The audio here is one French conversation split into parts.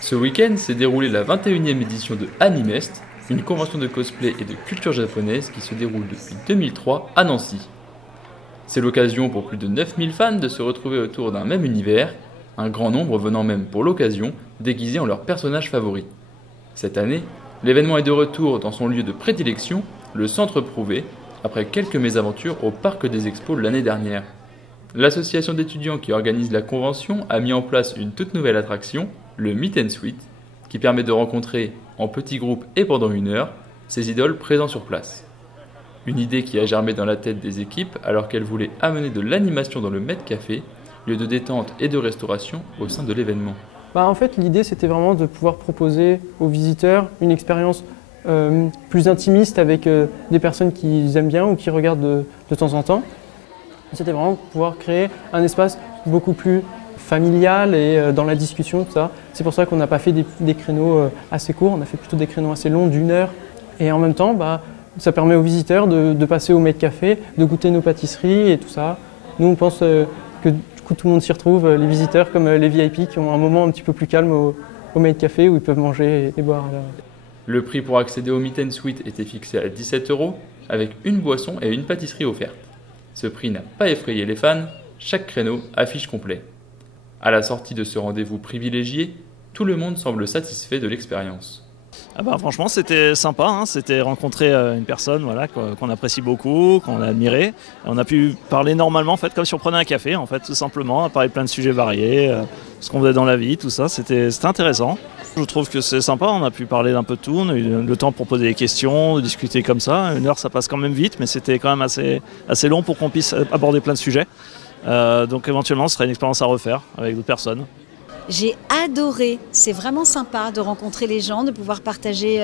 Ce week-end s'est déroulée la 21e édition de Animest, une convention de cosplay et de culture japonaise qui se déroule depuis 2003 à Nancy. C'est l'occasion pour plus de 9000 fans de se retrouver autour d'un même univers, un grand nombre venant même pour l'occasion déguisés en leurs personnages favoris. Cette année, l'événement est de retour dans son lieu de prédilection, le Centre Prouvé, après quelques mésaventures au Parc des Expos l'année dernière. L'association d'étudiants qui organise la convention a mis en place une toute nouvelle attraction, le Meet and Sweet, qui permet de rencontrer, en petits groupes et pendant 1 heure, ses idoles présents sur place. Une idée qui a germé dans la tête des équipes alors qu'elles voulaient amener de l'animation dans le Met Café, lieu de détente et de restauration au sein de l'événement. En fait, l'idée, c'était vraiment de pouvoir proposer aux visiteurs une expérience plus intimiste avec des personnes qu'ils aiment bien ou qui regardent de temps en temps. C'était vraiment pouvoir créer un espace beaucoup plus familial et dans la discussion, tout ça. C'est pour ça qu'on n'a pas fait des créneaux assez courts, on a fait plutôt des créneaux assez longs d'1 heure. Et en même temps, ça permet aux visiteurs de passer au Met Café, de goûter nos pâtisseries et tout ça. Nous, on pense que du coup, tout le monde s'y retrouve, les visiteurs comme les VIP qui ont un moment un petit peu plus calme au Met Café où ils peuvent manger et boire. Le prix pour accéder au Meet and Sweet était fixé à 17 € avec une boisson et une pâtisserie offerte. Ce prix n'a pas effrayé les fans, chaque créneau affiche complet. À la sortie de ce rendez-vous privilégié, tout le monde semble satisfait de l'expérience. Franchement, c'était sympa, hein. C'était rencontrer une personne qu'on apprécie beaucoup, qu'on a admirée. On a pu parler normalement, en fait, comme si on prenait un café, en fait, tout simplement, parler de plein de sujets variés, ce qu'on faisait dans la vie, tout ça, c'était intéressant. Je trouve que c'est sympa, on a pu parler d'un peu de tout, on a eu le temps pour poser des questions, de discuter comme ça. 1 heure, ça passe quand même vite, mais c'était quand même assez long pour qu'on puisse aborder plein de sujets. Donc éventuellement, ce serait une expérience à refaire avec d'autres personnes. J'ai adoré, c'est vraiment sympa de rencontrer les gens, de pouvoir partager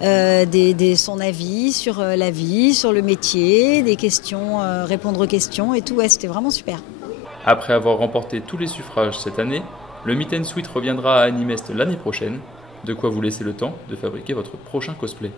son avis sur la vie, sur le métier, des questions, répondre aux questions et tout, ouais, c'était vraiment super. Après avoir remporté tous les suffrages cette année, le Meet and Sweet reviendra à Animest l'année prochaine, de quoi vous laisser le temps de fabriquer votre prochain cosplay.